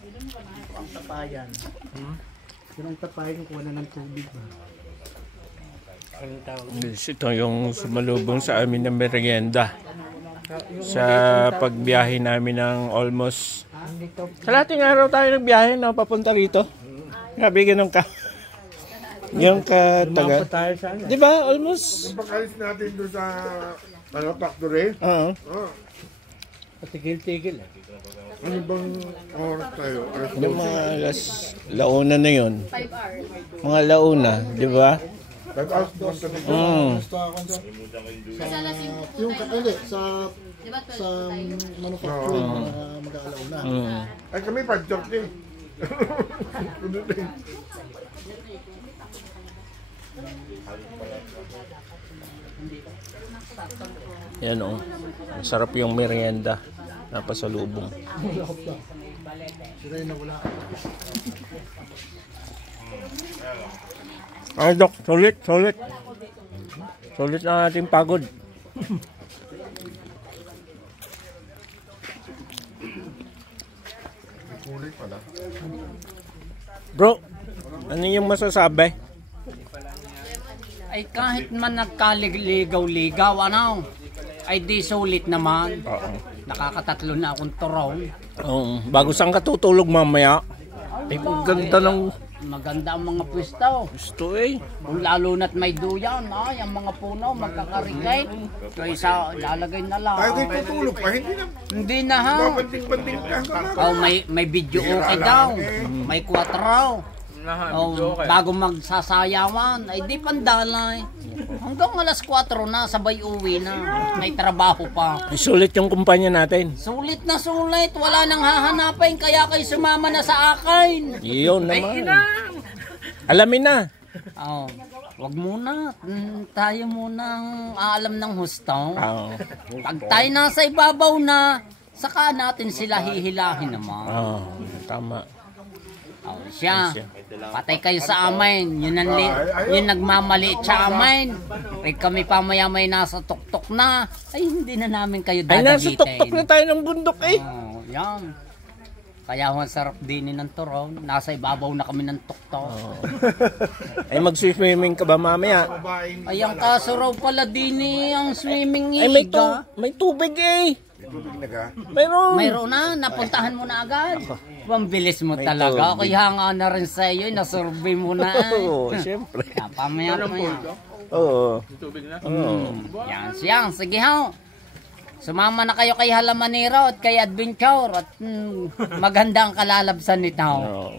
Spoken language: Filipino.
Ang tapayan. Yun ang tapayan kung wala ng tubig ba? Ito yung sumalubong sa amin ng merienda. Sa pagbiyahe namin ng almost... Kalating araw tayo nagbiyahe na papunta rito. Grabe, ganun ka. Yung katagal. Di ba? Almost. Yung pag-alis natin doon sa factory. Oo. Patigil-tigil. Ano bang oras tayo? Yung mga launa na yun. 5 hours. Mga launa, di ba? 5 hours doon kami. Sa lasing po Yung hindi, sa Diba 12 sa tayo? manufacturing mag-aalaw na. Ay kami 5 eh. Yan o. Ang sarap yung merienda. Napasalubong. Sila yung nawala. Ay, Dok. Sulit. Sulit na natin pagod. Kulit pala. Bro, ano yung masasabi? Ay kahit man nagkaligaw-ligaw, ano, ay di sulit naman. Oo. Nakakatatlo na akong turaw. Bago saan ka tutulog mamaya? Ay, ang ganda ng Maganda ang mga pwesto. gusto eh. Kung lalo na't may duyan, ay, ang mga puno, magkakarikay. Kaysa lalagay na lang. Tayo kayo tutulog pa, hindi na. Hindi na ha. Banding-banding ka hanggang na. Oh, may video okay daw. May 4. Oh, bago magsasayawan, ay di pandalay. Hanggang alas 4 na, sabay uwi na. May trabaho pa. Ay, sulit yung kumpanya natin. Sulit na sulit, wala nang hahanapin, kaya kayo sumama na sa akin. Iyon naman. Alamin na. Oh, wag muna. Tayo munang aalam ng husto. Oo. Pag tayo nasa ibabaw na, saka natin sila hihilahin naman. Oo, tama. Oh, siya. Patay kayo sa amin. Yun nagmamaliit sa amin. Ay kami pamaya-may nasa tuktok na. Ay hindi na namin kayo Ay, nasa dadagitin. tuktok na tayo ng bundok eh. Oh, yan. Kaya ang sarap din ng turon. Nasa ibabaw na kami ng tuktok. Ay, mag-swimming ka ba mamaya? Ay, ang kaso raw pala din ang swimming Ay, may tubig eh. Mayroon. Mayroon na, napuntahan mo na agad. Pambilis mo talaga. tubig. Kaya nga na rin sa iyo, nasurvey mo na. Oo, siyempre. Pamaya. Oo. Yan siya. Sige ho. Sumama na kayo kay Halamanero at kay Adventure at maganda ang kalalabsan nito. Oo.